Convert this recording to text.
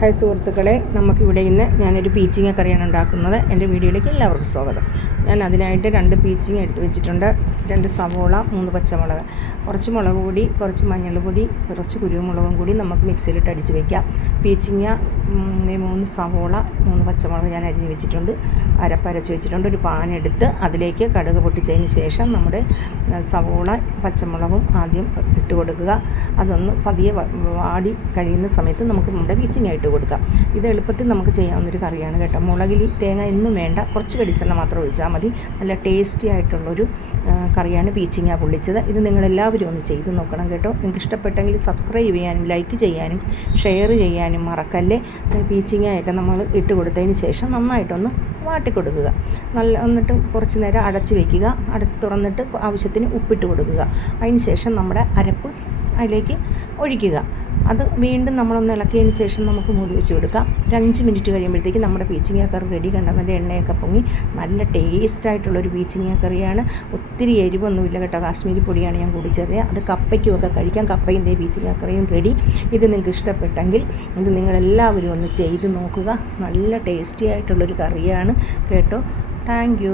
Hi സുഹൃത്തുക്കളെ നമുക്കിവിടെ ഇന്ന് ഞാനൊരു പീച്ചിങ്ങ കറിയാണ് ഉണ്ടാക്കുന്നത്. എന്റെ വീഡിയോയിലേക്ക് എല്ലാവർക്കും സ്വാഗതം. ഞാൻ അതിനായിട്ട് രണ്ട് പീച്ചിങ്ങ എടുത്ത് വെച്ചിട്ടുണ്ട്. രണ്ട് സവോള മൂന്ന് പച്ചമുളക്. കുറച്ച് മുളക് പൊടി കുറച്ച് മഞ്ഞൾ പൊടി കുറച്ച് കുരുമുളകും കൂടി നമുക്ക് മിക്സിയിലിട്ട് അടിച്ച് വയ്ക്കാം പീച്ചിങ്ങ ഈ മൂന്ന് സവോള മൂന്ന് പച്ചമുളക് ഞാൻ അരിഞ്ഞ് വെച്ചിട്ടുണ്ട്. അരപ്പരച്ച് വെച്ചിട്ടുണ്ട്. ഒരു പാനെടുത്ത് അതിലേക്ക് കടുക് പൊട്ടിച്ചതിന് ശേഷം നമ്മുടെ സവോള പച്ചമുളകും ആദ്യം ഇട്ട് കൊടുക്കുക. അതൊന്ന് പതിയെ വാടി കഴിയുന്ന സമയത്ത് നമുക്ക് നമ്മുടെ വീച്ചിങ്ങ ഇട്ട് കൊടുക്കാം. ഇത് എളുപ്പത്തിൽ നമുക്ക് ചെയ്യാവുന്നൊരു കറിയാണ് കേട്ടോ. മുളകിൽ തേങ്ങ എന്നും വേണ്ട കുറച്ച് വെളിച്ചെണ്ണ മാത്രം ഒഴിച്ചാൽ മതി. നല്ല ടേസ്റ്റി ആയിട്ടുള്ളൊരു കറിയാണ് പീച്ചിങ്ങ പൊള്ളിച്ചത്. ഇത് നിങ്ങളെല്ലാവരും ഒന്ന് ചെയ്ത് നോക്കണം കേട്ടോ. നിങ്ങൾക്ക് ഇഷ്ടപ്പെട്ടെങ്കിൽ സബ്സ്ക്രൈബ് ചെയ്യാനും ലൈക്ക് ചെയ്യാനും ഷെയർ ചെയ്യാനും മറക്കല്ലേ? പീച്ചിങ്ങയൊക്കെ നമ്മൾ ഇട്ട് കൊടുത്തതിന് ശേഷം നന്നായിട്ടൊന്ന് വാട്ടി കൊടുക്കുക. നല്ല എന്നിട്ട് കുറച്ച് നേരം അടച്ച് വയ്ക്കുക അടച്ച് തുറന്നിട്ട് ആവശ്യത്തിന് ഉപ്പിട്ട് കൊടുക്കുക. അതിന് ശേഷം നമ്മുടെ അരപ്പ് അതിലേക്ക് ഒഴിക്കുക. അത് വീണ്ടും നമ്മളൊന്ന് ഇളക്കിയതിന് ശേഷം നമുക്ക് മൂടി വെച്ച് കൊടുക്കാം. ഒരു അഞ്ച് മിനിറ്റ് കഴിയുമ്പോഴത്തേക്ക് നമ്മുടെ പീച്ചിങ്ങ കറി റെഡി കണ്ട? നല്ല എണ്ണയൊക്കെ പൊങ്ങി നല്ല ടേസ്റ്റ് ആയിട്ടുള്ളൊരു പീച്ചിങ്ങ കറിയാണ്. ഒത്തിരി എരിവൊന്നുമില്ല കേട്ടോ. കാശ്മീരി പൊടിയാണ് ഞാൻ കൂടിച്ചത് അത് കപ്പയ്ക്കും ഒക്കെ കഴിക്കാം. കപ്പയും ദേ പീച്ചിങ്ങ കറിയും റെഡി ഇത് നിങ്ങൾക്ക് ഇഷ്ടപ്പെട്ടെങ്കിൽ ഇത് നിങ്ങളെല്ലാവരും ഒന്ന് ചെയ്ത് നോക്കുക. നല്ല ടേസ്റ്റി ആയിട്ടുള്ളൊരു കറിയാണ്. കേട്ടോ? താങ്ക്